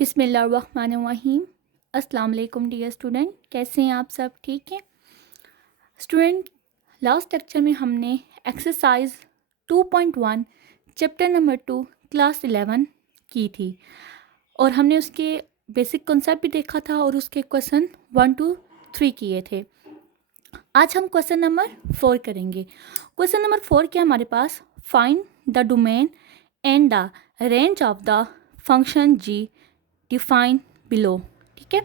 बिस्मिल्लाहिर्रहमानिर्रहीम। अस्सलाम वालेकुम डियर स्टूडेंट, कैसे हैं आप सब? ठीक हैं स्टूडेंट। लास्ट लेक्चर में हमने एक्सरसाइज 2.1 चैप्टर नंबर 2 क्लास 11 की थी और हमने उसके बेसिक कॉन्सेप्ट भी देखा था और उसके क्वेश्चन 1 2 3 किए थे। आज हम क्वेश्चन नंबर 4 करेंगे। क्वेश्चन नंबर 4 क्या हमारे पास? Find the domain and the range of the function g define below. ठीक है,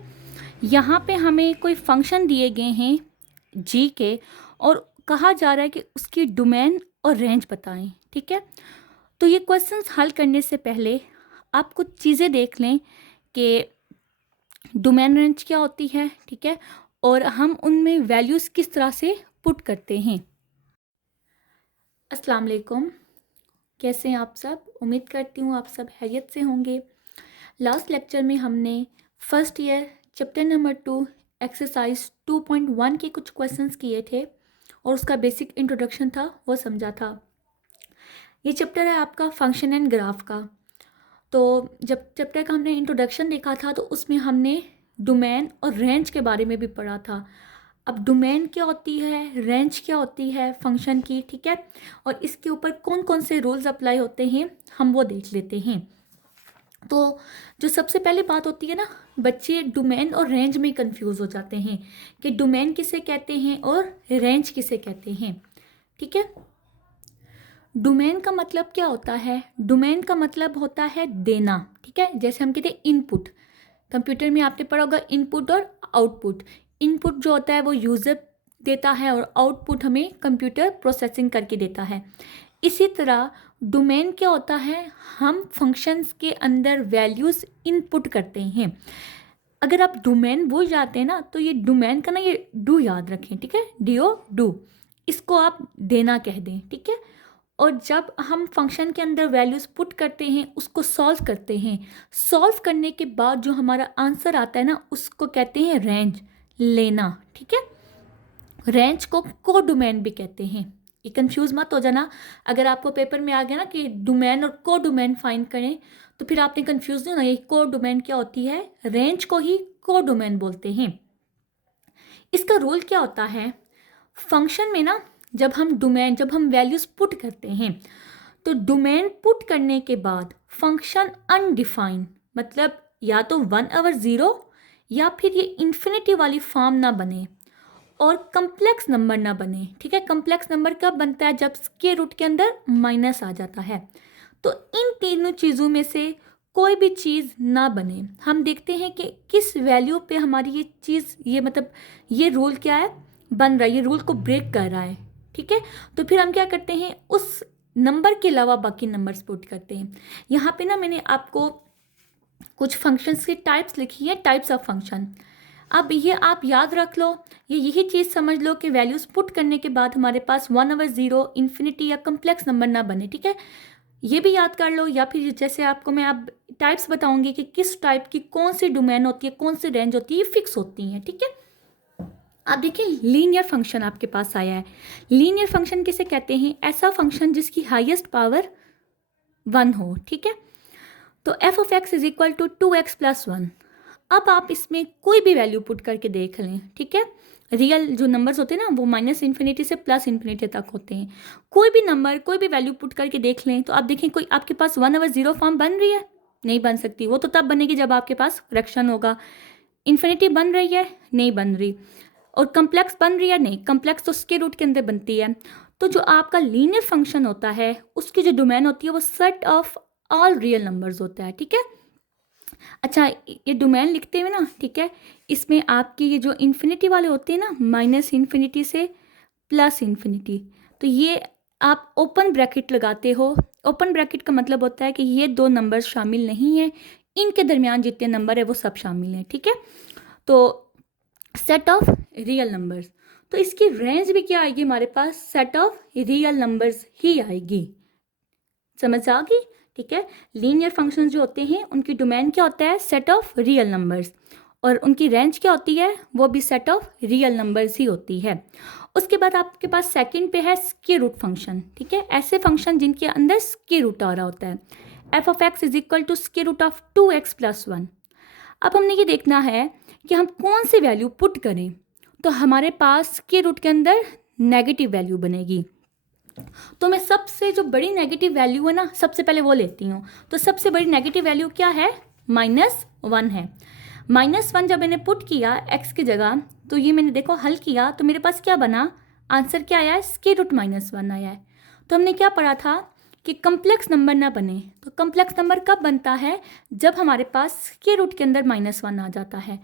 यहाँ पे हमें कोई फंक्शन दिए गए हैं जी के और कहा जा रहा है कि उसकी डोमेन और रेंज बताएं। ठीक है, तो ये क्वेश्चंस हल करने से पहले आप कुछ चीज़ें देख लें कि डोमेन रेंज क्या होती है। ठीक है, और हम उनमें वैल्यूज़ किस तरह से पुट करते हैं। अस्सलाम वालेकुम, कैसे हैं आप सब? उम्मीद करती हूँ आप सब खैरियत से होंगे। लास्ट लेक्चर में हमने first year chapter number 2 exercise 2.1 के कुछ क्वेश्चंस किए थे और उसका बेसिक इंट्रोडक्शन था वो समझा था। ये चैप्टर है आपका फंक्शन एंड ग्राफ का। तो जब चैप्टर का हमने इंट्रोडक्शन देखा था तो उसमें हमने डोमेन और रेंज के बारे में भी पढ़ा था। अब डोमेन क्या होती है, रेंज क्या होती है फंक्शन की। ठीक है, और इसके ऊपर कौन कौन से रूल्स अप्लाई होते हैं हम वो देख लेते हैं। तो जो सबसे पहले बात होती है ना, बच्चे डोमेन और रेंज में कंफ्यूज हो जाते हैं कि डोमेन किसे कहते हैं और रेंज किसे कहते हैं। ठीक है, डोमेन का मतलब क्या होता है? डोमेन का मतलब होता है देना। ठीक है, जैसे हम कहते हैं इनपुट। कंप्यूटर में आपने पढ़ा होगा इनपुट और आउटपुट। इनपुट जो होता है वो यूज़र देता है और आउटपुट हमें कंप्यूटर प्रोसेसिंग करके देता है। इसी तरह डोमेन क्या होता है? हम फंक्शंस के अंदर वैल्यूज़ इनपुट करते हैं। अगर आप डोमेन भूल जाते हैं ना तो ये डोमेन का ना ये डू याद रखें। ठीक है, डीओ डू, इसको आप देना कह दें। ठीक है, और जब हम फंक्शन के अंदर वैल्यूज़ पुट करते हैं उसको सॉल्व करते हैं, सॉल्व करने के बाद जो हमारा आंसर आता है ना उसको कहते हैं रेंज, लेना। ठीक है, रेंज को को डोमेन भी कहते हैं। ये कंफ्यूज मत हो जाना। अगर आपको पेपर में आ गया ना कि डोमेन और को डोमेन फाइंड करें तो फिर आपने कंफ्यूज नहीं होना, ये को डोमेन क्या होती है, रेंज को ही को डोमेन बोलते हैं। इसका रोल क्या होता है फंक्शन में ना, जब हम वैल्यूज पुट करते हैं तो डोमेन पुट करने के बाद फंक्शन अनडिफाइंड, मतलब या तो 1/0 या फिर ये इन्फिनिटी वाली फॉर्म ना बने और कम्प्लेक्स नंबर ना बने। ठीक है, कम्प्लेक्स नंबर कब बनता है? जब स्क्वायर रूट के अंदर माइनस आ जाता है। तो इन तीनों चीज़ों में से कोई भी चीज़ ना बने। हम देखते हैं कि किस वैल्यू पे हमारी ये चीज़, ये मतलब ये रूल क्या है, बन रहा है, ये रूल को ब्रेक कर रहा है। ठीक है, तो फिर हम क्या करते हैं, उस नंबर के अलावा बाकी नंबर्स पुट करते हैं। यहाँ पे ना मैंने आपको कुछ फंक्शंस की टाइप्स लिखी है, टाइप्स ऑफ फंक्शन। अब ये आप याद रख लो, ये यही चीज़ समझ लो कि वैल्यूज़ पुट करने के बाद हमारे पास 1/0 इन्फिनिटी या कम्प्लेक्स नंबर ना बने। ठीक है, ये भी याद कर लो, या फिर जैसे आपको मैं अब टाइप्स बताऊंगी कि किस टाइप की कौन सी डोमेन होती है, कौन सी रेंज होती है, ये फिक्स होती हैं। ठीक है, आप देखिए लीनियर फंक्शन आपके पास आया है। लीनियर फंक्शन किसे कहते हैं? ऐसा फंक्शन जिसकी हाईएस्ट पावर 1 हो। ठीक है, तो f of x is equal to 2x + 1। अब आप इसमें कोई भी वैल्यू पुट करके देख लें। ठीक है, रियल जो नंबर्स होते हैं ना वो -∞ से +∞ तक होते हैं। कोई भी नंबर, कोई भी वैल्यू पुट करके देख लें तो आप देखें कोई आपके पास 1/0 फॉर्म बन रही है? नहीं बन सकती। वो तो तब बनेगी जब आपके पास फ्रैक्शन होगा। इन्फिनिटी बन रही है? नहीं बन रही। और कम्प्लेक्स बन रही है? नहीं, कम्प्लेक्स तो स्क्वायर रूट के अंदर बनती है। तो जो आपका लीनियर फंक्शन होता है उसकी जो डोमेन होती है वो set of all real numbers होता है। ठीक है, अच्छा ये डोमेन लिखते हुए ना, ठीक है, इसमें आपकी ये जो इन्फिनिटी वाले होते हैं ना, -∞ से +∞, तो ये आप ओपन ब्रैकेट लगाते हो। ओपन ब्रैकेट का मतलब होता है कि ये दो नंबर्स शामिल नहीं है, इनके दरमियान जितने नंबर है वो सब शामिल हैं। ठीक है, तो सेट ऑफ रियल नंबर्स, तो इसकी रेंज भी क्या आएगी हमारे पास? सेट ऑफ रियल नंबर्स ही आएगी। समझ आ गई? ठीक है, लीनियर फंक्शंस जो होते हैं उनकी डोमेन क्या होता है? सेट ऑफ रियल नंबर्स, और उनकी रेंज क्या होती है? वो भी सेट ऑफ रियल नंबर्स ही होती है। उसके बाद आपके पास सेकंड पे है स्क्वायर रूट फंक्शन। ठीक है, ऐसे फंक्शन जिनके अंदर स्क्वायर रूट आ रहा होता है। F of x is equal to square root of 2x + 1। अब हमने ये देखना है कि हम कौन सी वैल्यू पुट करें। तो हमारे पास के रूट के अंदर नेगेटिव वैल्यू बनेगी, तो मैं सबसे जो बड़ी नेगेटिव वैल्यू है ना सबसे पहले वो लेती हूँ। तो सबसे बड़ी नेगेटिव वैल्यू क्या है, -1 है। -1 जब मैंने पुट किया x की जगह, तो ये मैंने देखो हल किया तो मेरे पास क्या बना, आंसर क्या आया है, स्क्वायर रूट -1 आया है। तो हमने क्या पढ़ा था कि कम्प्लेक्स नंबर ना बने। तो कम्प्लेक्स नंबर कब बनता है, जब हमारे पास स्क्वायर रूट के अंदर -1 आ जाता है।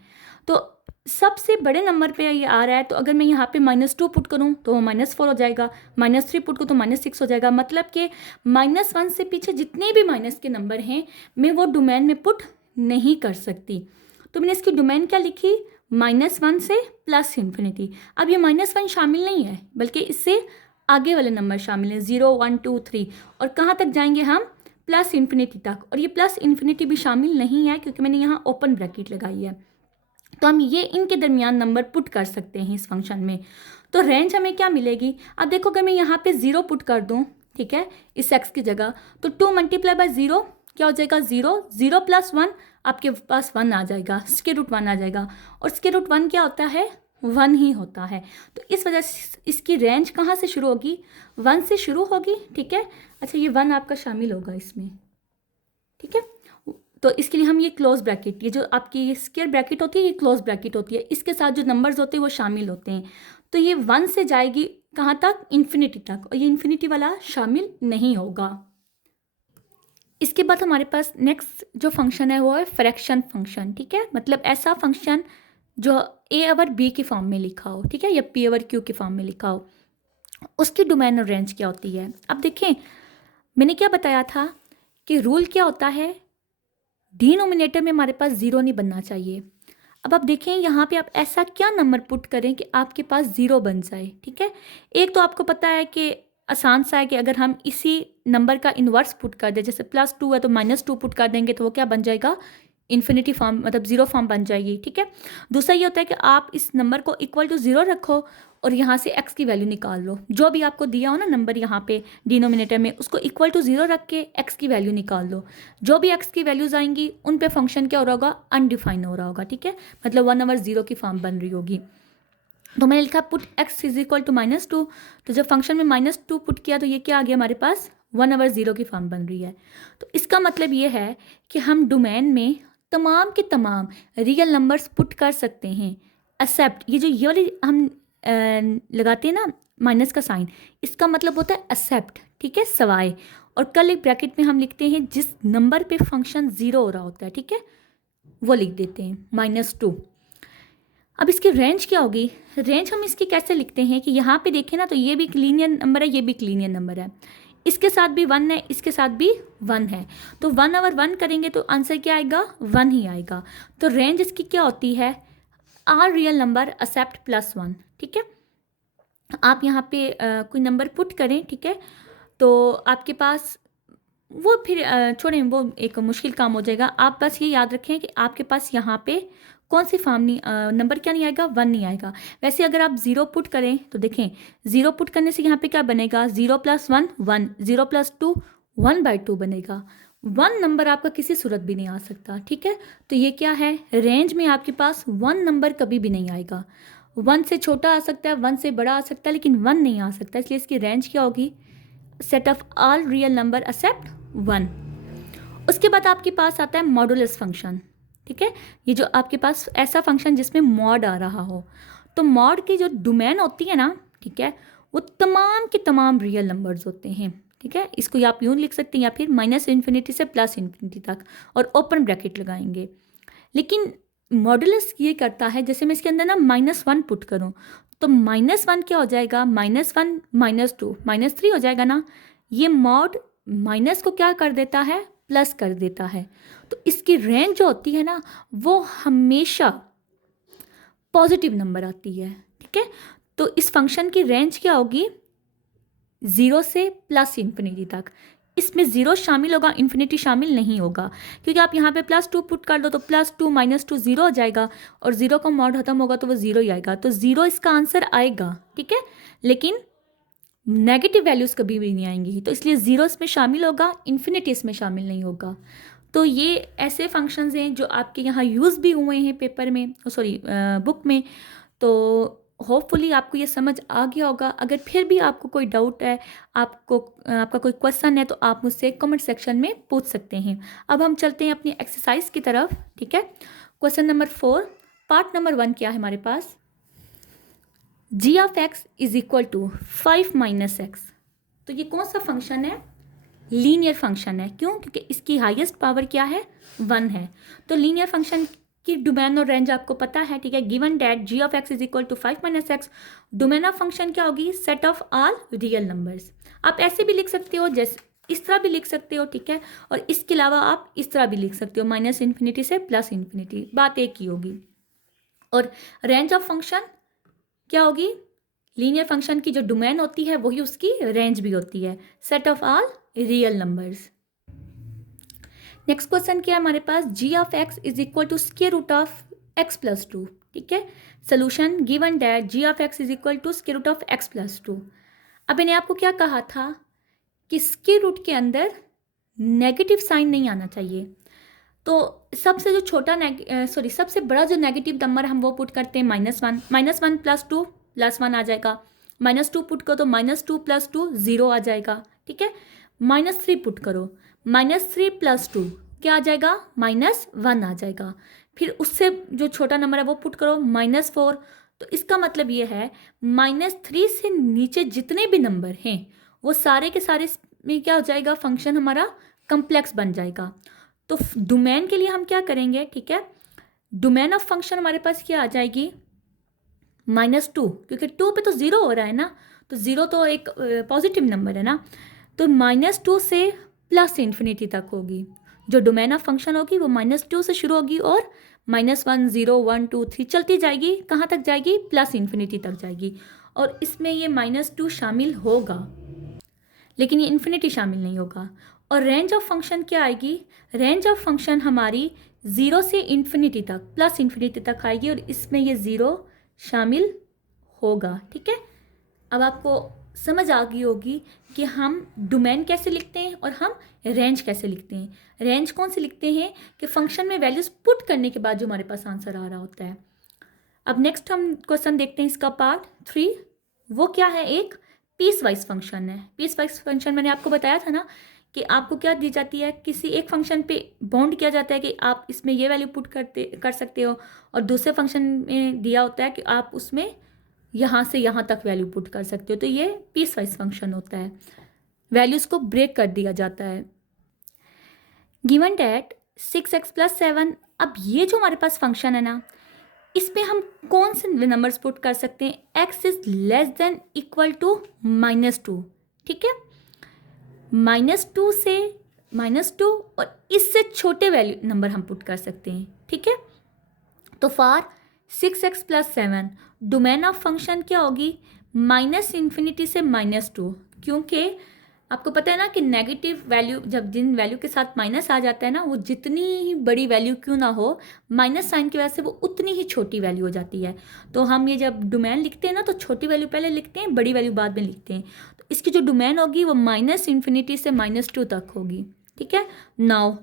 तो सबसे बड़े नंबर पे ये आ रहा है, तो अगर मैं यहाँ पे -2 पुट करूँ तो वो -4 हो जाएगा, -3 पुट करूँ तो -6 हो जाएगा। मतलब कि -1 से पीछे जितने भी माइनस के नंबर हैं मैं वो डोमेन में पुट नहीं कर सकती। तो मैंने इसकी डोमेन क्या लिखी, -1 से +∞। अब ये -1 शामिल नहीं है, बल्कि इससे आगे वाले नंबर शामिल हैं, 0 1 2 3। और कहाँ तक जाएंगे हम, +∞ तक। और ये +∞ भी शामिल नहीं है क्योंकि मैंने यहाँ ओपन ब्रैकेट लगाई है। तो हम ये इनके दरमियान नंबर पुट कर सकते हैं इस फंक्शन में। तो रेंज हमें क्या मिलेगी, अब देखो अगर मैं यहाँ पे 0 पुट कर दूँ, ठीक है, इस x की जगह, तो 2 × 0 क्या हो जाएगा, 0। 0 + 1 आपके पास 1 आ जाएगा, स्क्वायर रूट 1 आ जाएगा। और स्क्वायर रूट 1 क्या होता है, 1 ही होता है। तो इस वजह से इसकी रेंज कहाँ से शुरू होगी, 1 से शुरू होगी, ठीक है। अच्छा, ये 1 आपका शामिल होगा इसमें, ठीक है। तो इसके लिए हम ये क्लोज ब्रैकेट, ये जो आपकी स्क्वायर ब्रैकेट होती है ये क्लोज ब्रैकेट होती है, इसके साथ जो नंबर्स होते हैं वो शामिल होते हैं। तो ये 1 से जाएगी कहाँ तक, इन्फिनिटी तक, और ये इन्फिनिटी वाला शामिल नहीं होगा। इसके बाद हमारे पास नेक्स्ट जो फंक्शन है वो है फ्रैक्शन फंक्शन, ठीक है। मतलब ऐसा फंक्शन जो a/b की फॉर्म में लिखा हो, ठीक है, या p/q की फॉर्म में लिखा हो। उसकी डोमेन और रेंज क्या होती है। अब देखें, मैंने क्या बताया था कि रूल क्या होता है, डिनोमिनेटर में हमारे पास 0 नहीं बनना चाहिए। अब आप देखें यहाँ पे आप ऐसा क्या नंबर पुट करें कि आपके पास 0 बन जाए, ठीक है। एक तो आपको पता है कि आसान सा है कि अगर हम इसी नंबर का इन्वर्स पुट कर दें, जैसे +2 है तो -2 पुट कर देंगे तो वो क्या बन जाएगा, इन्फिनिटी फॉर्म, मतलब 0 फॉर्म बन जाएगी, ठीक है। दूसरा ये होता है कि आप इस नंबर को इक्वल टू 0 रखो और यहाँ से x की वैल्यू निकाल लो, जो भी आपको दिया हो ना नंबर यहाँ पे डिनोमिनेटर में, उसको इक्वल टू 0 रख के x की वैल्यू निकाल लो। जो भी x की वैल्यूज आएंगी उन पे फंक्शन क्या हो रहा होगा, अनडिफाइन हो रहा होगा, ठीक है। मतलब 1/0 की फॉर्म बन रही होगी। तो मैंने लिखा put x is equal to -2, तो जब फंक्शन में -2 पुट किया तो ये क्या आ गया हमारे पास, 1/0 की फॉर्म बन रही है। तो इसका मतलब ये है कि हम डोमेन में तमाम के तमाम रियल नंबर्स पुट कर सकते हैं, एक्सेप्ट ये वाली हम लगाते हैं ना माइनस का साइन, इसका मतलब होता है एक्सेप्ट, ठीक है, सवाए। और कल एक ब्रैकेट में हम लिखते हैं जिस नंबर पे फंक्शन 0 हो रहा होता है, ठीक है, वो लिख देते हैं -2। अब इसकी रेंज क्या होगी, रेंज हम इसकी कैसे लिखते हैं कि यहाँ पे देखें ना, तो ये भी एक लीनियर नंबर है, ये भी एक लीनियर नंबर है, इसके साथ भी 1 है, इसके साथ भी 1 है। तो 1/1 करेंगे तो आंसर क्या आएगा, 1 ही आएगा। तो रेंज इसकी क्या होती है, आर रियल नंबर एक्सेप्ट +1, ठीक है। आप यहाँ पे कोई नंबर पुट करें, ठीक है, तो आपके पास वो फिर छोड़ें, वो एक मुश्किल काम हो जाएगा। आप बस ये याद रखें कि आपके पास यहाँ पे कौन सी फॉर्म नहीं, नंबर क्या नहीं आएगा, 1 नहीं आएगा। वैसे अगर आप 0 पुट करें तो देखें, 0 पुट करने से यहाँ पे क्या बनेगा, 0 + 1 1, 0 + 2 1/2 बनेगा। 1 नंबर आपका किसी सूरत भी नहीं आ सकता, ठीक है। तो ये क्या है, रेंज में आपके पास 1 नंबर कभी भी नहीं आएगा। 1 से छोटा आ सकता है, 1 से बड़ा आ सकता है, लेकिन 1 नहीं आ सकता। इसलिए इसकी रेंज क्या होगी, set of all real number except 1। उसके बाद आपके पास आता है मॉडुलस फंक्शन, ठीक है। ये जो आपके पास ऐसा फंक्शन जिसमें मॉड आ रहा हो, तो मॉड की जो डोमेन होती है ना, ठीक है, वो तमाम के तमाम रियल नंबर्स होते हैं, ठीक है। इसको आप यूँ लिख सकते हैं या फिर -∞ से +∞ तक, और ओपन ब्रैकेट लगाएंगे। लेकिन मॉडुलस ये करता है, जैसे मैं इसके अंदर ना -1 पुट करूँ तो -1 क्या हो जाएगा, -1 -2 -3 हो जाएगा ना। ये मॉड माइनस को क्या कर देता है, प्लस कर देता है। तो इसकी रेंज जो होती है ना वो हमेशा पॉजिटिव नंबर आती है, ठीक है। तो इस फंक्शन की रेंज क्या होगी, 0 से +∞ तक। इसमें 0 शामिल होगा, इन्फिनिटी शामिल नहीं होगा, क्योंकि आप यहाँ पे +2 पुट कर दो तो +2 -2 0 हो जाएगा, और 0 का मॉड खत्म होगा तो वो 0 ही आएगा। तो 0 इसका आंसर आएगा, ठीक है, लेकिन नेगेटिव वैल्यूज़ कभी भी नहीं आएंगी। तो इसलिए 0 इसमें शामिल होगा, इन्फिनिटी इसमें शामिल नहीं होगा। तो ये ऐसे फंक्शंस हैं जो आपके यहाँ यूज़ भी हुए हैं पेपर में, सॉरी बुक में। तो होपफुली आपको ये समझ आ गया होगा। अगर फिर भी आपको कोई डाउट है, आपका कोई क्वेश्चन है, तो आप मुझसे कमेंट सेक्शन में पूछ सकते हैं। अब हम चलते हैं अपनी एक्सरसाइज की तरफ, ठीक है। क्वेश्चन नंबर 4, पार्ट नंबर 1 क्या है हमारे पास, g of x is equal to 5 minus x. तो ये कौन सा फंक्शन है, लीनियर फंक्शन है। क्यों? क्योंकि इसकी हाईएस्ट पावर क्या है, 1 है। तो लीनियर फंक्शन की डोमेन और रेंज आपको पता है, ठीक है। Given that g of x is equal to 5 minus x, domain of function क्या होगी, set of all real numbers. आप ऐसे भी लिख सकते हो, जैसे इस तरह भी लिख सकते हो, ठीक है। और इसके अलावा आप इस तरह भी लिख सकते हो, माइनस इन्फिनिटी से प्लस इन्फिनिटी, बात एक ही होगी। और रेंज ऑफ फंक्शन क्या होगी, लीनियर फंक्शन की जो डोमेन होती है वही उसकी रेंज भी होती है, set of all real numbers. Next question क्या है हमारे पास, g of x is equal to square root of x plus 2, ठीक है। Solution, given that g of x is equal to square root of x plus 2। अब मैंने आपको क्या कहा था कि स्क्वायर रूट के अंदर नेगेटिव साइन नहीं आना चाहिए। तो सबसे जो छोटा सबसे बड़ा जो नेगेटिव नंबर हम वो पुट करते हैं -1, -1 प्लस 2 +1 आ जाएगा। -2 पुट करो तो -2 + 2 0 आ जाएगा, ठीक है। -3 पुट करो, -3 + 2 क्या आ जाएगा, -1 आ जाएगा। फिर उससे जो छोटा नंबर है वो पुट करो, -4। तो इसका मतलब ये है -3 से नीचे जितने भी नंबर हैं वो सारे के सारे में क्या हो जाएगा, फंक्शन हमारा कम्प्लेक्स बन जाएगा। तो डोमेन के लिए हम क्या करेंगे, ठीक है, डोमेन ऑफ फंक्शन हमारे पास क्या आ जाएगी, -2, क्योंकि 2 पे तो 0 हो रहा है ना, तो 0 तो एक पॉजिटिव नंबर है ना। तो -2 से प्लस इन्फिनिटी तक होगी। जो डोमेन ऑफ फंक्शन होगी वो -2 से शुरू होगी और -1, 0, 1, 2, 3 चलती जाएगी, कहाँ तक जाएगी, प्लस इन्फिनिटी तक जाएगी। और इसमें ये -2 शामिल होगा, लेकिन ये इन्फिनिटी शामिल नहीं होगा। और रेंज ऑफ फंक्शन क्या आएगी, रेंज ऑफ फंक्शन हमारी 0 से इन्फिनिटी तक, प्लस इन्फिनिटी तक आएगी, और इसमें ये 0 शामिल होगा, ठीक है। अब आपको समझ आ गई होगी कि हम डोमेन कैसे लिखते हैं और हम रेंज कैसे लिखते हैं। रेंज कौन से लिखते हैं कि फंक्शन में वैल्यूज पुट करने के बाद जो हमारे पास आंसर आ रहा होता है। अब नेक्स्ट हम क्वेश्चन देखते हैं, इसका पार्ट 3, वो क्या है, एक पीस वाइज फंक्शन है। पीस वाइज फंक्शन मैंने आपको बताया था ना कि आपको क्या दी जाती है, किसी एक फंक्शन पे बाउंड किया जाता है कि आप इसमें ये वैल्यू पुट कर सकते हो, और दूसरे फंक्शन में दिया होता है कि आप उसमें यहाँ से यहाँ तक वैल्यू पुट कर सकते हो। तो ये पीस वाइज फंक्शन होता है, वैल्यूज़ को ब्रेक कर दिया जाता है। गिवन डैट 6x + 7, अब ये जो हमारे पास फंक्शन है ना, इसमें हम कौन से नंबर्स पुट कर सकते हैं, x is less than equal to -2, ठीक है। -2 से -2 और इससे छोटे वैल्यू नंबर हम पुट कर सकते हैं, ठीक है। तो for 6x + 7 domain of function क्या होगी, -∞ से -2, क्योंकि आपको पता है ना कि नेगेटिव वैल्यू जब जिन वैल्यू के साथ माइनस आ जाता है ना, वो जितनी ही बड़ी वैल्यू क्यों ना हो, माइनस साइन की वजह से वो उतनी ही छोटी वैल्यू हो जाती है। तो हम ये जब डोमेन लिखते हैं ना, तो छोटी वैल्यू पहले लिखते हैं, बड़ी वैल्यू बाद में लिखते हैं। तो इसकी जो डोमेन होगी वो -∞ से -2 तक होगी, ठीक है। नाउ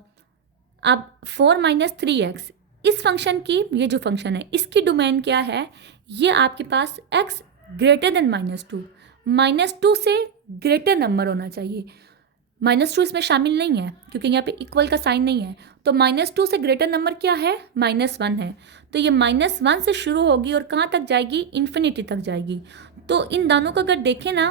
अब 4 - 3x, इस फंक्शन की, ये जो फंक्शन है इसकी डोमेन क्या है, ये आपके पास x ग्रेटर देन -2, -2 से ग्रेटर नंबर होना चाहिए। -2 इसमें शामिल नहीं है क्योंकि यहाँ पे इक्वल का साइन नहीं है। तो -2 से ग्रेटर नंबर क्या है, -1 है। तो ये -1 से शुरू होगी और कहाँ तक जाएगी, इन्फिनिटी तक जाएगी। तो इन दोनों को अगर देखें ना,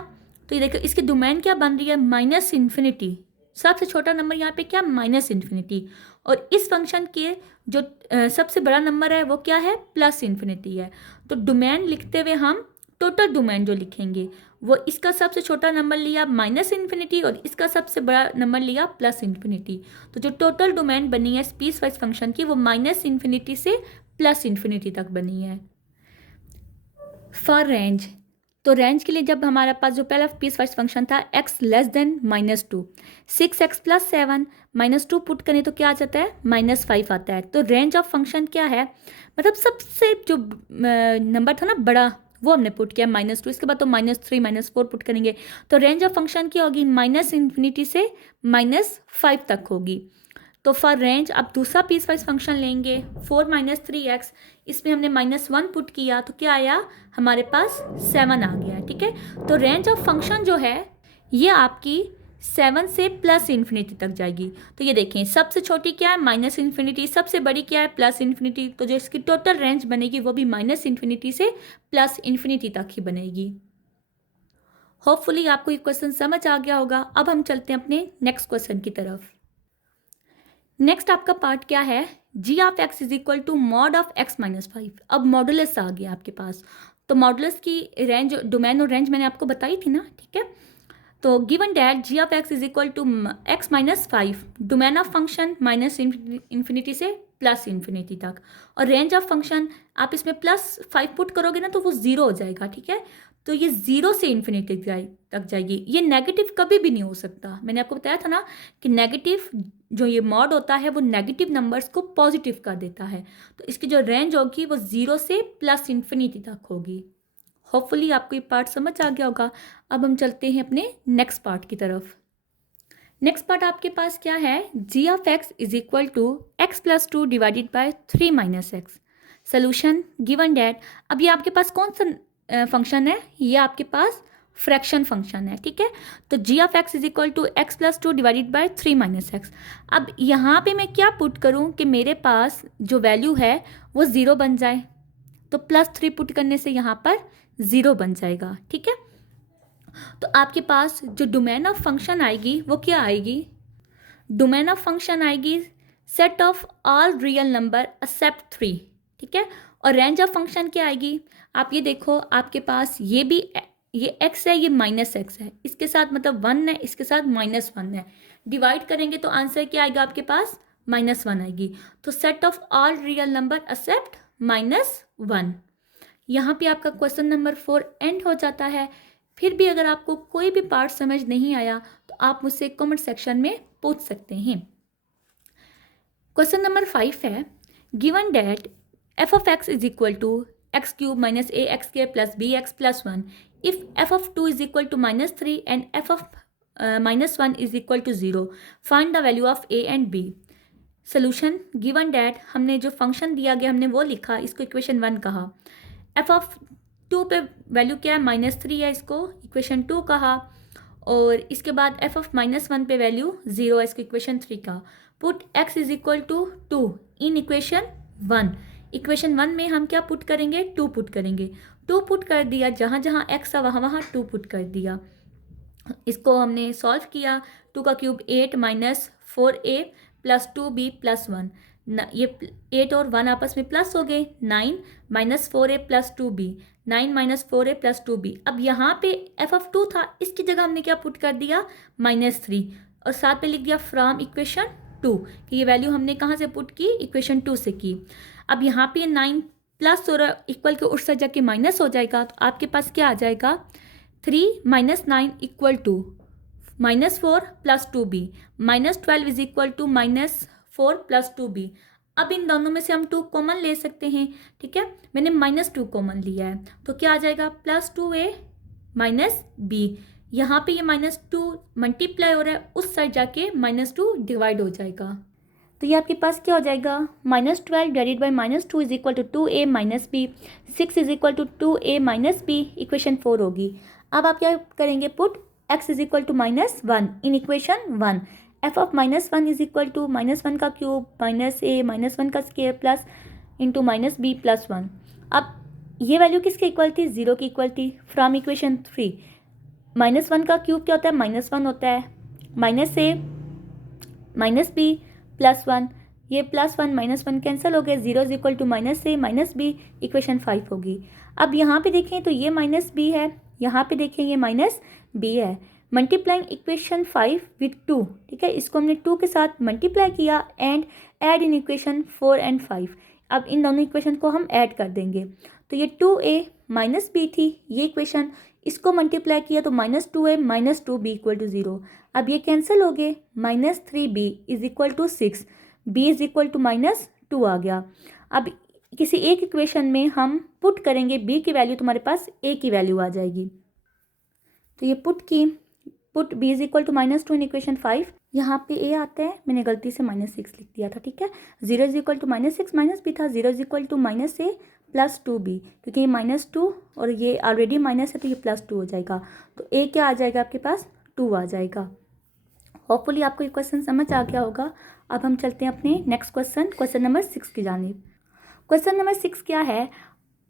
तो ये देखो इसकी डोमेन क्या बन रही है, -∞। सबसे छोटा नंबर यहाँ पे क्या, -∞। और इस फंक्शन के जो सबसे बड़ा नंबर है वो क्या है, +∞ है। तो डोमेन लिखते हुए हम टोटल डोमेन जो लिखेंगे वो इसका सबसे छोटा नंबर लिया -∞ और इसका सबसे बड़ा नंबर लिया +∞। तो जो टोटल डोमेन बनी है पीस वाइज फंक्शन की वो -∞ से +∞ तक बनी है। फॉर रेंज, तो रेंज के लिए जब हमारे पास जो पहला पीस वाइज फंक्शन था x less than -2, 6x + 7 -2 put करें तो क्या आ जाता है, -5 आता है। तो रेंज ऑफ फंक्शन क्या है, मतलब सबसे जो नंबर था ना बड़ा, वो हमने पुट किया -2, इसके बाद तो -3 -4 पुट करेंगे। तो रेंज ऑफ फंक्शन क्या होगी, -∞ से -5 तक होगी। तो फॉर रेंज अब दूसरा पीस वाइज फंक्शन लेंगे 4 - 3x, इसमें हमने -1 पुट किया तो क्या आया, हमारे पास 7 आ गया। ठीक है, तो रेंज ऑफ फंक्शन जो है ये आपकी 7 से प्लस इन्फिनिटी तक जाएगी। तो ये देखें, सबसे छोटी क्या है -इन्फिनिटी, सबसे बड़ी क्या है +इन्फिनिटी, तो जो इसकी टोटल रेंज बनेगी वो भी -इन्फिनिटी से +इन्फिनिटी तक ही बनेगी। होपफुली आपको ये क्वेश्चन समझ आ गया होगा। अब हम चलते हैं अपने नेक्स्ट क्वेश्चन की तरफ। नेक्स्ट आपका पार्ट क्या है, g(x) = mod of x - 5। अब मॉडुलस आ गया आपके पास, तो मॉडुलस की रेंज, डोमेन और रेंज मैंने आपको बताई थी ना। ठीक है, तो given that g(x) = x - 5, domain of function -infinity से +इन्फिनिटी तक, और रेंज ऑफ फंक्शन आप इसमें +5 पुट करोगे ना तो वो 0 हो जाएगा। ठीक है, तो ये 0 से इन्फिनिटी तक जाएगी। ये नेगेटिव कभी भी नहीं हो सकता। मैंने आपको बताया था ना कि नेगेटिव जो ये मॉड होता है वो नेगेटिव नंबर्स को पॉजिटिव कर देता है। तो इसकी जो रेंज होगी वो 0 से +इन्फिनिटी तक होगी। होपफुली आपको ये पार्ट समझ आ गया होगा। अब हम चलते हैं अपने नेक्स्ट पार्ट की तरफ। नेक्स्ट पार्ट आपके पास क्या है, g(x) = x + 2 / 3 - x। Solution given that, अब ये आपके पास कौन सा फंक्शन है, ये आपके पास फ्रैक्शन फंक्शन है। ठीक है, तो g(x) = x + 2 / 3 - x। अब यहाँ पे मैं क्या पुट करूँ कि मेरे पास जो वैल्यू है वो 0 बन जाए, तो +3 पुट करने से यहाँ पर 0 बन जाएगा। ठीक है, तो आपके पास जो डोमेन ऑफ फंक्शन आएगी वो क्या आएगी, डोमेन ऑफ फंक्शन आएगी set of all real number accept 3। ठीक है, और रेंज ऑफ फंक्शन क्या आएगी, आप ये देखो, आपके पास ये भी, ये x है, ये -x है, इसके साथ मतलब 1 है, इसके साथ -1 है, डिवाइड करेंगे तो आंसर क्या आएगा आपके पास, -1 आएगी। तो set of all real number except -1। यहाँ पे आपका क्वेश्चन नंबर 4 एंड हो जाता है। फिर भी अगर आपको कोई भी पार्ट समझ नहीं आया तो आप मुझसे कमेंट सेक्शन में पूछ सकते हैं। क्वेश्चन नंबर 5 है, given that f(x) = x³ - ax² + bx + 1 if f(2) = -3 and f(-1) = 0, find the value of a and b। Solution given that, हमने जो फंक्शन दिया गया हमने वो लिखा, इसको इक्वेशन 1 कहा। f(2) पे वैल्यू क्या है, -3 है, इसको इक्वेशन 2 कहा, और इसके बाद f(-1) पे वैल्यू 0 है, इसको इक्वेशन 3 कहा। पुट x = 2 इन इक्वेशन 1। इक्वेशन 1 में हम क्या पुट करेंगे, 2 पुट करेंगे। 2 पुट कर दिया, जहाँ जहाँ x है वहाँ वहाँ 2 पुट कर दिया। इसको हमने सॉल्व किया, 2³ 8 - 4a + 2b + 1, ये 8 और 1 आपस में प्लस हो गए, 9 - 4a + 2b, 9 - 4a + 2b। अब यहाँ पे f(2) था, इसकी जगह हमने क्या पुट कर दिया, -3, और साथ में लिख दिया फ्रॉम इक्वेशन 2 कि ये वैल्यू हमने कहाँ से पुट की, इक्वेशन 2 से की। अब यहाँ पे 9 प्लस और इक्वल के उस साइड जाके माइनस हो जाएगा, तो आपके पास क्या आ जाएगा, 3 - 9 = -4 + 2b, -12 = -4 + 2b। अब इन दोनों में से हम 2 कॉमन ले सकते हैं। ठीक है, मैंने -2 कॉमन लिया है, तो क्या आ जाएगा, +2a - b। यहाँ पे ये -2 मल्टीप्लाई हो रहा है, उस साइड जाके -2 डिवाइड हो जाएगा, तो ये आपके पास क्या हो जाएगा, -12 / -2 = 2a - b, 6 = 2a - b, equation 4 होगी। अब आप क्या करेंगे, put x = -1 in equation 1, f(-1) = -1 का क्यूब -a -1 का स्क्वायर प्लस इंटू -b + 1। अब ये वैल्यू किसके इक्वल थी, 0 की इक्वल थी। फ्रॉम इक्वेशन 3, -1 का क्यूब क्या होता है, -1 होता है, -a -b + 1, ये +1 -1 कैंसिल हो गए, 0 = -a -b, इक्वेशन 5 होगी। अब यहाँ पे देखें तो ये -b है, यहाँ पे देखें ये -b है, मल्टीप्लाइंग इक्वेशन 5 विथ 2। ठीक है, इसको हमने 2 के साथ मल्टीप्लाई किया and add in equation 4 and 5। अब इन दोनों इक्वेशन को हम ऐड कर देंगे, तो ये 2a - b थी ये इक्वेशन, इसको मल्टीप्लाई किया तो -2a - 2b = 0। अब ये कैंसिल हो गए, -3b = 6, b = -2 आ गया। अब किसी एक इक्वेशन में हम पुट करेंगे b की वैल्यू, तुम्हारे पास a की वैल्यू आ जाएगी, तो ये पुट की, पुट b = -2 इन इक्वेशन 5, यहाँ पे ए आता है, मैंने गलती से -6 लिख दिया था, ठीक है। 0 इज इक्वल टू -6 माइनस भी था, 0 is equal to -a plus 2b, क्योंकि ये -2 और ये ऑलरेडी माइनस है तो ये +2 हो जाएगा, तो ए क्या आ जाएगा आपके पास, 2 आ जाएगा। होपफुली आपको ये क्वेश्चन समझ आ गया होगा। अब हम चलते हैं अपने नेक्स्ट क्वेश्चन नंबर 6 की जानिब। क्वेश्चन नंबर 6 क्या है,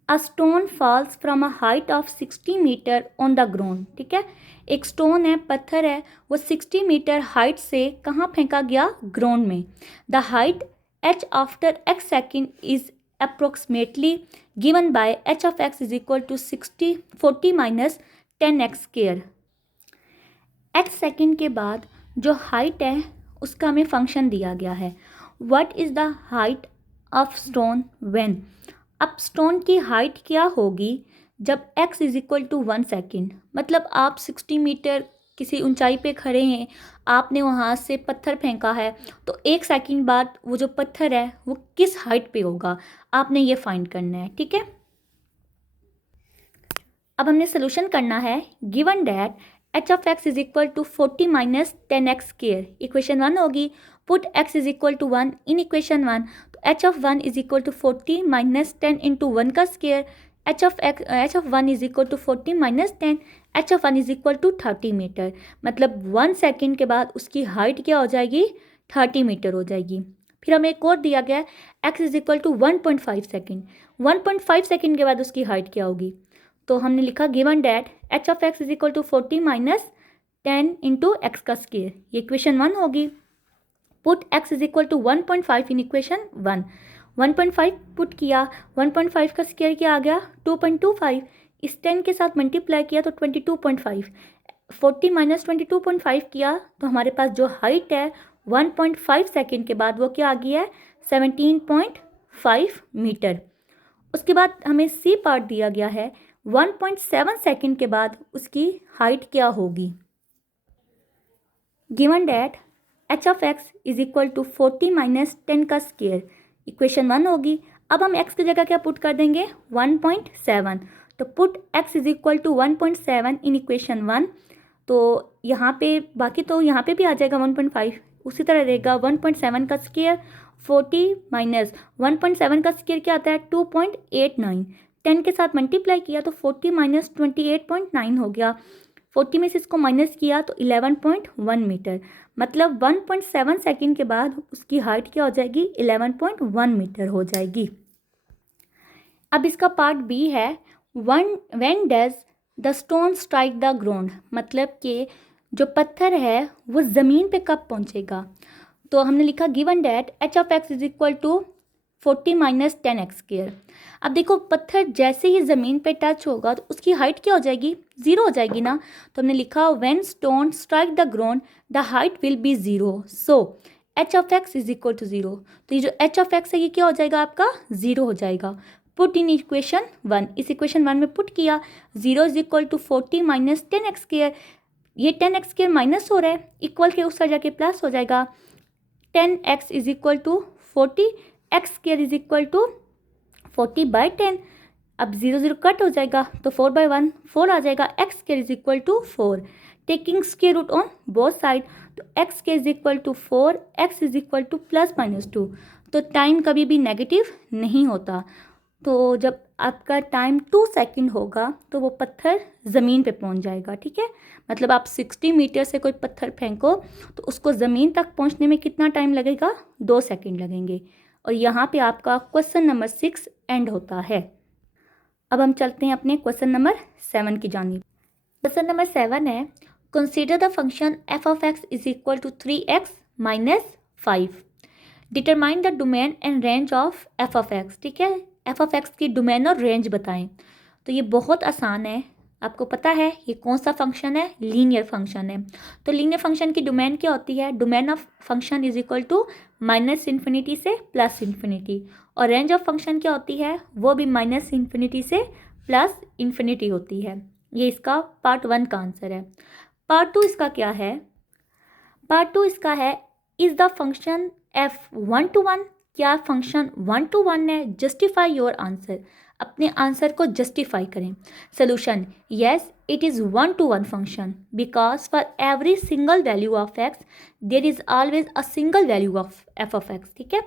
a stone falls from a height of 60 metre on the ground, ठीक है। एक स्टोन है, पत्थर है, वो 60 मीटर हाइट से कहाँ फेंका गया, ग्राउंड में। The height h after x second is approximately given by h of x is equal to 40 minus 10x square. h second के बाद जो हाइट है उसका हमें फंक्शन दिया गया है। What is the height of stone when, अब स्टोन की हाइट क्या होगी जब x is equal to 1 second, मतलब आप 60 मीटर किसी ऊंचाई पे खड़े हैं, आपने वहाँ से पत्थर फेंका है, तो 1 सेकेंड बाद वो जो पत्थर है वो किस हाइट पे होगा, आपने ये फाइंड करना है, ठीक है। अब हमने सोल्यूशन करना है। Given that h of x is equal to 40 minus 10x square, equation 1 होगी। Put x is equal to 1 in equation 1, तो h of 1 is equal to 40 minus 10 into 1 का square, h of 1 is equal to 40 minus 10, h of 1 is equal to 30 metre, मतलब 1 second के बाद उसकी height क्या हो जाएगी, 30 मीटर हो जाएगी। फिर हमें एक और दिया गया है, x is equal to 1.5 second, 1.5 second के बाद उसकी हाइट क्या होगी, तो हमने लिखा given that h of x is equal to 40 minus 10 into x का स्क्वायर, ये इक्वेशन 1 होगी। Put x is equal to 1.5 in equation 1, 1.5 put किया, 1.5 का स्क्वायर क्या आ गया, 2.25, इस 10 के साथ मल्टीप्लाई किया तो 22.5, 40 माइनस 22.5 किया तो हमारे पास जो हाइट है 1.5 सेकेंड के बाद वो क्या आ गई है, 17.5 मीटर। उसके बाद हमें सी पार्ट दिया गया है, 1.7 सेकेंड के बाद उसकी हाइट क्या होगी। Given that h of x is equal to 40 minus 10 का स्क्वायर, इक्वेशन 1 होगी। अब हम x की जगह क्या पुट कर देंगे, 1.7, तो put x is equal to 1.7 in equation 1, तो यहाँ पे बाकी तो यहाँ पे भी आ जाएगा 1.5, उसी तरह रहेगा 1.7 का स्क्वायर, 40 माइनस 1.7 का स्क्वायर क्या आता है, 2.89, 10 के साथ मल्टीप्लाई किया तो 40 माइनस 28.9 हो गया, 40 में से इसको माइनस किया तो 11.1 मीटर, मतलब 1.7 सेकेंड के बाद उसकी हाइट क्या हो जाएगी, 11.1 मीटर हो जाएगी। अब इसका पार्ट बी है, when does the stone strike the ground, मतलब कि जो पत्थर है वो ज़मीन पे कब पहुंचेगा, तो हमने लिखा given that h of x is equal to 40 minus 10x square. अब देखो पत्थर जैसे ही ज़मीन पे टच होगा तो उसकी हाइट क्या हो जाएगी, 0 हो जाएगी ना, तो हमने लिखा when stone strike the ground the height will be 0, so h of x is equal to 0, तो ये जो h ऑफ x है ये क्या हो जाएगा आपका, 0 हो जाएगा। पुट इन इक्वेशन 1, इस इक्वेशन 1 में पुट किया, 0 is equal to 40 minus 10x square, ये 10x स्क्वायर माइनस हो रहा है, इक्वल के उस तरह जाके प्लस हो जाएगा, 10x is equal to 40, x square is equal to 40 by 10, अब 0 0 कट हो जाएगा तो 4/1 4 आ जाएगा, x square is equal to 4, taking square root on both side, तो x square is equal to 4, x is equal to +-2, तो time कभी भी नेगेटिव नहीं होता, तो जब आपका टाइम 2 सेकेंड होगा तो वो पत्थर ज़मीन पे पहुंच जाएगा, ठीक है। मतलब आप 60 मीटर से कोई पत्थर फेंको तो उसको ज़मीन तक पहुंचने में कितना टाइम लगेगा, 2 सेकेंड लगेंगे, और यहाँ पे आपका क्वेश्चन नंबर 6 एंड होता है। अब हम चलते हैं अपने क्वेश्चन नंबर 7 की जानिब। क्वेश्चन नंबर 7 है, consider the function f of x is equal to 3x minus 5, determine the domain and range of f of x, ठीक है। f ऑफ x की डोमेन और रेंज बताएं, तो ये बहुत आसान है, आपको पता है ये कौन सा फंक्शन है, लीनियर फंक्शन है। तो लीनियर फंक्शन की डोमेन क्या होती है, domain of function is equal to -∞ से +∞, और रेंज ऑफ फंक्शन क्या होती है, वो भी -∞ से +∞ होती है। ये इसका पार्ट 1 का आंसर है। पार्ट 2 इसका क्या है, पार्ट 2 इसका है, is the function f 1 to 1 क्या फंक्शन 1 to 1 है? जस्टिफाई योर आंसर, अपने आंसर को जस्टिफाई करें। Solution, yes it is 1 to 1 function because for every single value of x there is always a single value of F of x. ठीक है,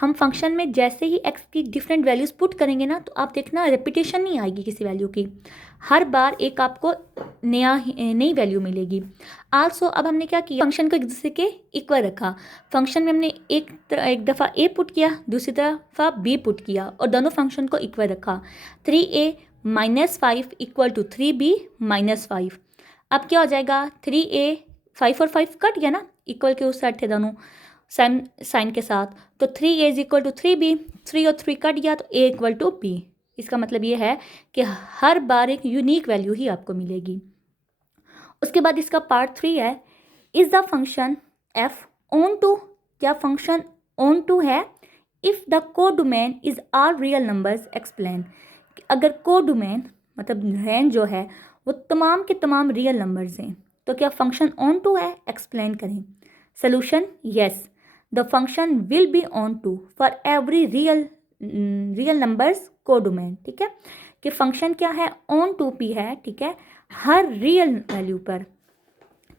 हम function में जैसे ही x की डिफरेंट वैल्यूज़ पुट करेंगे ना, तो आप देखना रेपिटेशन नहीं आएगी किसी वैल्यू की, हर बार एक आपको नई वैल्यू मिलेगी। आल्सो अब हमने क्या किया, फंक्शन को एक दूसरे के इक्वल रखा। फंक्शन में हमने एक दफ़ा ए पुट किया, दूसरी दफ़ा बी पुट किया और दोनों फंक्शन को इक्वल रखा। 3a - 5 equal to 3b - 5। अब क्या हो जाएगा, 3a 5 और 5 कट गया ना, इक्वल के उस साइड थे दोनों साइन के साथ, तो 3a is equal to 3b, 3 और 3 कट गया तो a इक्वल टू b। इसका मतलब ये है कि हर बार एक यूनिक वैल्यू ही आपको मिलेगी। उसके बाद इसका पार्ट 3 है, is the function f onto, क्या फंक्शन ऑन टू है if the codomain is all real numbers explain. अगर को डोमेन मतलब रेंज जो है वो तमाम के तमाम रियल नंबर्स हैं, तो क्या फंक्शन ऑन टू है? एक्सप्लेन करें। Solution, yes the function will be onto for every real numbers codomain. ठीक है, कि फंक्शन क्या है, ऑन टू पी है। ठीक है, हर रियल वैल्यू पर।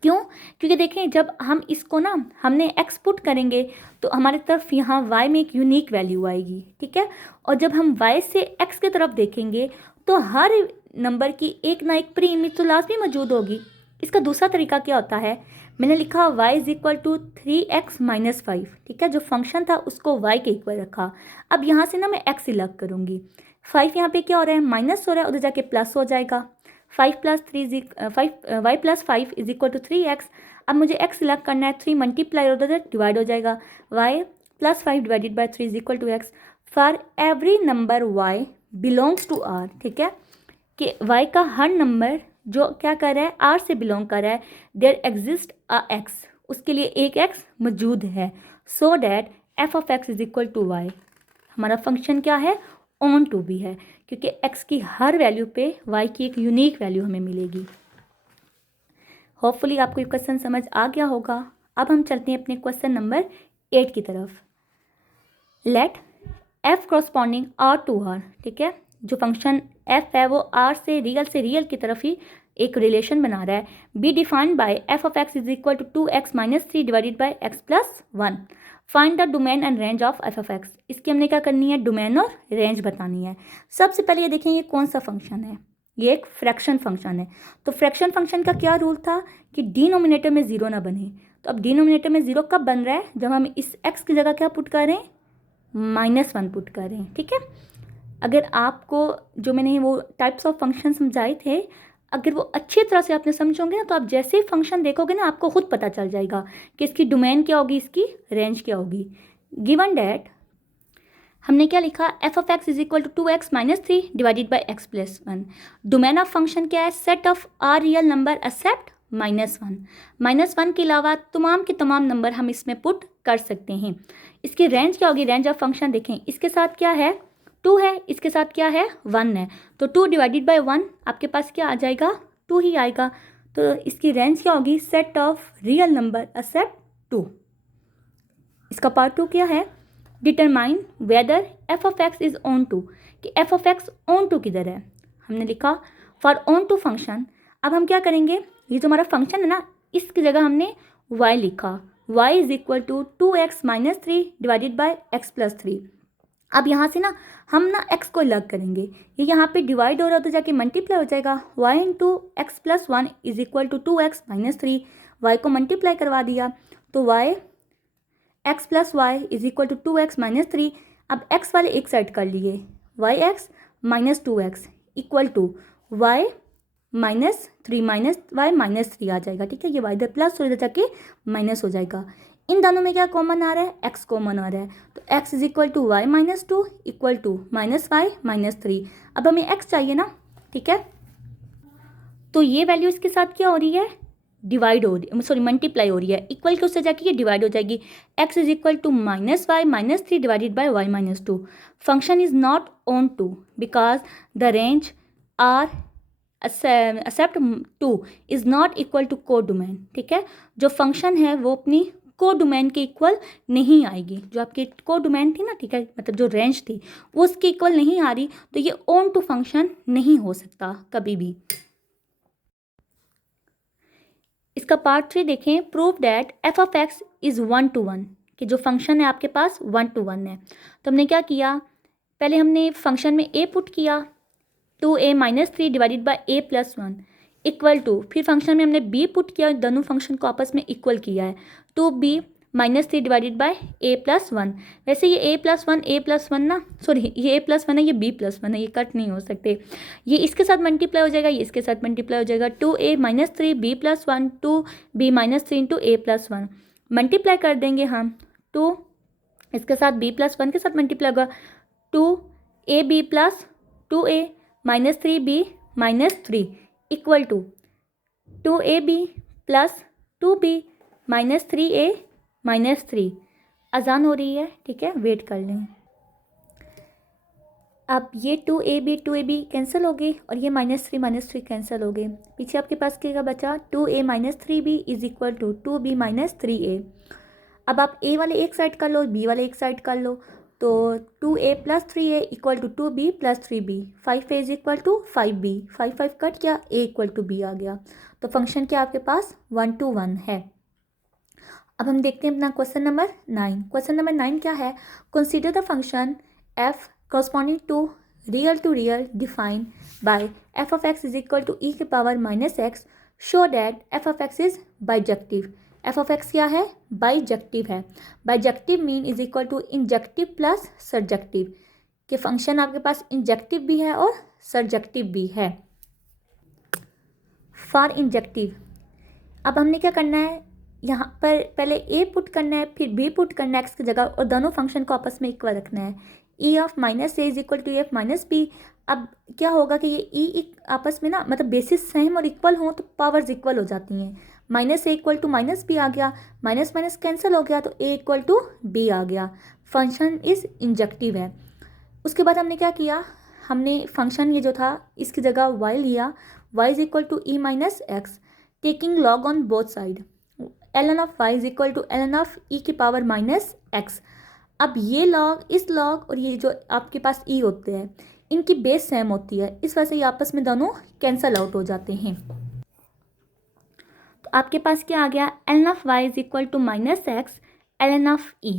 क्यों? क्योंकि देखें जब हम इसको ना हमने एक्स पुट करेंगे तो हमारी तरफ यहाँ वाई में एक यूनिक वैल्यू आएगी। ठीक है, और जब हम वाई से एक्स की तरफ देखेंगे तो हर नंबर की एक ना एक प्री इमेज तो लाजमी मौजूद होगी। इसका दूसरा तरीका क्या होता है, मैंने लिखा y is equal to 3x - 5। ठीक है, जो फंक्शन था उसको y के इक्वल रखा। अब यहाँ से ना मैं x सिलेक्ट करूँगी, 5 यहाँ पे क्या हो रहा है, माइनस हो रहा है, उधर जाके प्लस हो जाएगा। 5 + y + 5 is equal to 3x। अब मुझे x सिलेक्ट करना है, 3 मल्टीप्लाई उधर डिवाइड हो जाएगा, y + 5 divided by 3 is equal to x। For every number y belongs to r। ठीक है, कि y का हर नंबर जो क्या कर रहा है, r से बिलोंग कर रहा है, देयर एग्जिस्ट अ x, उसके लिए एक x मौजूद है, so that f of x is equal to y। हमारा फंक्शन क्या है, ऑन टू भी है, क्योंकि x की हर वैल्यू पे y की एक यूनिक वैल्यू हमें मिलेगी। होपफुली आपको ये क्वेश्चन समझ आ गया होगा। अब हम चलते हैं अपने क्वेश्चन नंबर 8 की तरफ। Let f corresponding r to r। ठीक है, जो फंक्शन f है वो r से रियल की तरफ ही एक रिलेशन बना रहा है। Be defined by f of x is equal to 2x - 3 divided by x + 1। Find the domain and range of f of x। इसकी हमने क्या करनी है, डोमेन और रेंज बतानी है। सबसे पहले ये देखें ये कौन सा फंक्शन है, ये एक फ्रैक्शन फंक्शन है। तो फ्रैक्शन फंक्शन का क्या रूल था कि डिनोमिनेटर में 0 ना बने। तो अब डिनोमिनेटर में 0 कब बन रहा है, जब हम इस x की जगह क्या पुट कर रहे हैं, -1 पुट कर रहे हैं। ठीक है, अगर आपको जो मैंने वो टाइप्स ऑफ फंक्शन समझाए थे, अगर वो अच्छी तरह से आपने समझोगे ना, तो आप जैसे ही फंक्शन देखोगे ना आपको खुद पता चल जाएगा कि इसकी डोमेन क्या होगी, इसकी रेंज क्या होगी। गिवन डैट हमने क्या लिखा, f of x is equal to 2x - 3 divided by x + 1। Domain of function क्या है, set of R real number except -1। -1 के अलावा तमाम के तमाम नंबर हम इसमें पुट कर सकते हैं। इसकी रेंज क्या होगी, रेंज ऑफ फंक्शन देखें, इसके साथ क्या है 2 है, इसके साथ क्या है 1 है, तो 2 डिवाइडेड बाई 1 आपके पास क्या आ जाएगा, 2 ही आएगा। तो इसकी रेंज क्या होगी, set of real number except 2। इसका पार्ट 2 क्या है, determine whether f of x is onto, कि f of x onto किधर है। हमने लिखा फॉर ऑन टू फंक्शन। अब हम क्या करेंगे, ये जो हमारा फंक्शन है ना, इसकी जगह हमने y लिखा, y is equal to 2x - 3 divided by x + 3। अब यहाँ से ना हम ना x को अलग करेंगे, ये यहाँ पे डिवाइड हो रहा है तो जाके मल्टीप्लाई हो जाएगा, y into x + 1 is equal to 2x - 3। y को मल्टीप्लाई करवा दिया तो y x + y is equal to 2x - 3। अब x वाले एक साइड कर लिए, yx - 2x equal to y -3 y -3 आ जाएगा। ठीक है, ये y इधर प्लस और इधर जाके माइनस हो जाएगा। इन दोनों में क्या कॉमन आ रहा है, x कॉमन आ रहा है, तो x is equal to y - 2 equal to -y - 3। अब हमें x चाहिए ना। ठीक है, तो ये वैल्यू इसके साथ क्या हो रही है, डिवाइड हो रही, सॉरी मल्टीप्लाई हो रही है, इक्वल के उससे जाके ये डिवाइड हो जाएगी। x is equal to -y - 3 divided by y - 2। Function is not onto because the range are except 2 is not equal to codomain. ठीक है, जो फंक्शन है वो अपनी को डोमेन के इक्वल नहीं आएगी। जो आपकी को डोमेन थी ना, ठीक है, मतलब जो रेंज थी वो उसके इक्वल नहीं आ रही, तो ये ऑन टू फंक्शन नहीं हो सकता कभी भी। इसका पार्ट 3 देखें, prove that F of x is 1 to 1, कि जो फंक्शन है आपके पास 1 to 1 है। तो हमने क्या किया, पहले हमने फंक्शन में a पुट किया, 2a-3 divided by a+1 equal to, फिर फंक्शन में हमने b पुट किया, दोनों फंक्शन को आपस में इक्वल किया है, 2b-3 डिवाइडेड बाई a+1। वैसे ये a+1 ना, सॉरी ये a+1 है, ये b+1 है, ये कट नहीं हो सकते, ये इसके साथ मल्टीप्लाई हो जाएगा, ये इसके साथ मल्टीप्लाई हो जाएगा, 2a-3 b+1 2b-3 into a+1 multiply कर देंगे हम, तो इसके साथ b+1 के साथ मल्टीप्लाई होगा, 2ab plus 2a-3b-3 equal to 2ab plus 2b-3a-3। अजान हो रही है, ठीक है, वेट कर लें। अब ये 2ab कैंसिल हो गई और ये -3 कैंसिल हो गए, पीछे आपके पास क्या बचा, 2a-3b is equal to 2b-3a। अब आप a वाले एक साइड कर लो, b वाले एक साइड कर लो, तो 2a plus 3a equal to 2b plus 3b, 5a is equal to 5b, 5 cut गया, a इक्वल टू b आ गया। तो फंक्शन क्या आपके पास 1 to 1 है। अब हम देखते हैं अपना क्वेश्चन नंबर 9। क्वेश्चन नंबर 9 क्या है, consider the function f corresponding to real defined by f of x is equal to e के power -x, show that f of x is bijective. f of x क्या है, bijective है। Bijective mean is equal to injective plus surjective, कि function आपके पास injective भी है और सर्जेक्टिव भी है। फॉर इंजेक्टिव, अब हमने क्या करना है, यहाँ पर पहले a पुट करना है, फिर b पुट करना है x की जगह, और दोनों फंक्शन को आपस में इक्वल रखना है। e of -a is equal to e of -b। अब क्या होगा कि ये e आपस में ना, मतलब बेसिस सेम और इक्वल हों तो पावर्स इक्वल हो जाती हैं। -a इक्वल टू -b आ गया, माइनस कैंसिल हो गया, तो a इक्वल टू b आ गया। फंक्शन इज इंजेक्टिव है। उसके बाद हमने क्या किया, हमने फंक्शन ये जो था इसकी जगह y लिया, y is equal to e minus x, taking log on both side, ln of y is equal to ln of e की पावर -x। अब ये लॉग, इस लॉग और ये जो आपके पास e होते हैं, इनकी बेस सेम होती है, इस वजह से ये आपस में दोनों कैंसल आउट हो जाते हैं। तो आपके पास क्या आ गया, ln of y is equal to -x ln of e।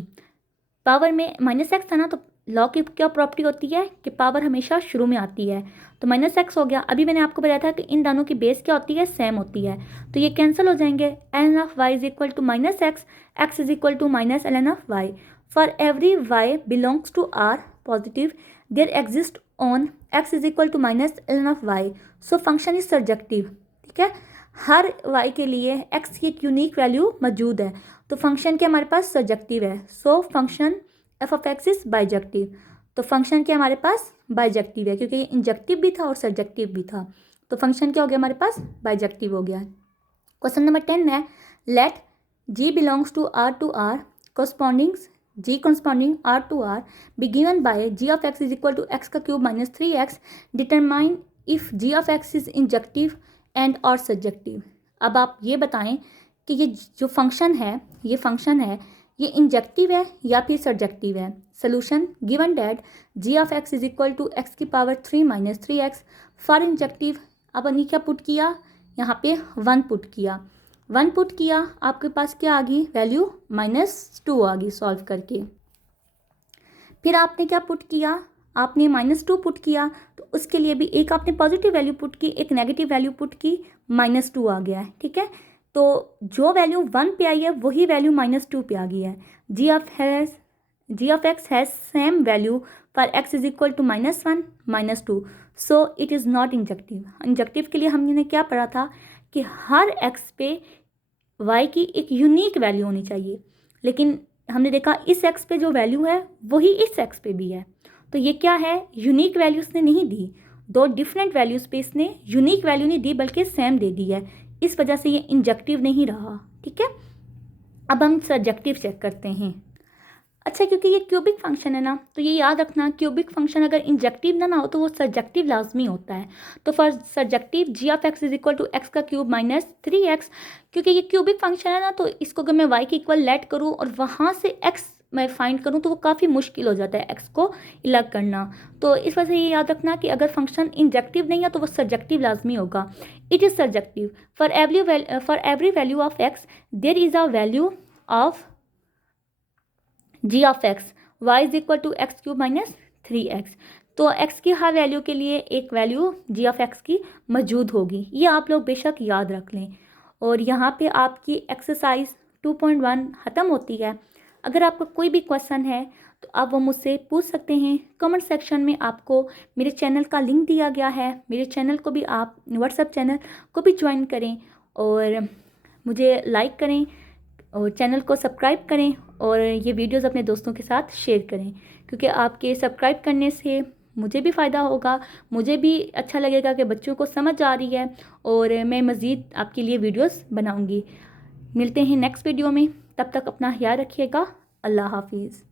Power में -x था ना, तो लॉग की क्या प्रॉपर्टी होती है कि पावर हमेशा शुरू में आती है, तो -x हो गया। अभी मैंने आपको बताया था कि इन दोनों की बेस क्या होती है, सेम होती है, तो ये कैंसिल हो जाएंगे। ln of y is equal to -x, x is equal to minus ln of y। For every y belongs to r positive there exist on x is equal to minus ln of y, so function is surjective. ठीक है, हर y के लिए x की एक unique value मौजूद है, तो function क्या हमारे पास सर्जेक्टिव है, so function f of x is bijective. तो फंक्शन क्या हमारे पास बाइजेक्टिव है, क्योंकि ये इंजेक्टिव भी था और सर्जेक्टिव भी था, तो फंक्शन क्या हो गया हमारे पास बाइजेक्टिव हो गया। क्वेश्चन नंबर 10 है, let g belongs to r to r corresponding g corresponding r to r be given by g of x is equal to x का cube minus 3x, determine if g of x is injective and और surjective. अब आप ये बताएं कि ये जो function है, ये इंजेक्टिव है या फिर सर्जेक्टिव है। Solution, given that g of x is equal to x की power 3 minus 3x। For injective, अब हमने क्या पुट किया, यहाँ पे 1 पुट किया, 1 पुट किया, आपके पास क्या आ गई वैल्यू -2 आ गई सॉल्व करके। फिर आपने क्या पुट किया, आपने -2 पुट किया, तो उसके लिए भी एक आपने पॉजिटिव वैल्यू पुट की, एक नेगेटिव वैल्यू पुट की, -2 आ गया है। ठीक है, तो जो वैल्यू 1 पे आई है वही वैल्यू -2 पे आ गई है। g of x has same value for x is equal to -1 -2, so it is not injective. Injective के लिए हमने क्या पढ़ा था कि हर x पे y की एक यूनिक वैल्यू होनी चाहिए, लेकिन हमने देखा इस x पे जो वैल्यू है वही इस x पे भी है, तो ये क्या है, यूनिक वैल्यू उसने नहीं दी, दो डिफरेंट वैल्यूज़ पे इसने यूनिक वैल्यू नहीं दी बल्कि सेम दे दी है, इस वजह से ये इंजेक्टिव नहीं रहा। ठीक है, अब हम सर्जेक्टिव चेक करते हैं। अच्छा, क्योंकि ये क्यूबिक फंक्शन है ना, तो ये याद रखना, क्यूबिक फंक्शन अगर इंजेक्टिव ना हो तो वो सर्जेक्टिव लाजमी होता है। तो for surjective g of x is equal to x का क्यूब माइनस 3x, क्योंकि ये क्यूबिक फंक्शन है ना, तो इसको अगर मैं y के इक्वल लेट करूँ और वहाँ से x मैं फाइंड करूँ तो वो काफ़ी मुश्किल हो जाता है x को अलग करना। तो इस वजह से ये याद रखना कि अगर फंक्शन इंजेक्टिव नहीं है तो वो सर्जेक्टिव लाजमी होगा। It is surjective for every value of x there is a value of g of x y is equal to x cube minus 3x। तो x की हर वैल्यू के लिए एक वैल्यू जी ऑफ एक्स की मौजूद होगी, ये आप लोग बेशक याद रख लें। और यहाँ पे आपकी एक्सरसाइज 2.1 ख़त्म होती है। अगर आपका कोई भी क्वेश्चन है तो आप वो मुझसे पूछ सकते हैं कमेंट सेक्शन में। आपको मेरे चैनल का लिंक दिया गया है, मेरे चैनल को भी आप व्हाट्सएप चैनल को भी ज्वाइन करें और मुझे लाइक करें और चैनल को सब्सक्राइब करें और ये वीडियोस अपने दोस्तों के साथ शेयर करें, क्योंकि आपके सब्सक्राइब करने से मुझे भी फ़ायदा होगा, मुझे भी अच्छा लगेगा कि बच्चों को समझ आ रही है और मैं मज़ीद आपके लिए वीडियोस बनाऊंगी। मिलते हैं नेक्स्ट वीडियो में, तब तक अपना ख्याल रखिएगा। अल्लाह हाफिज़।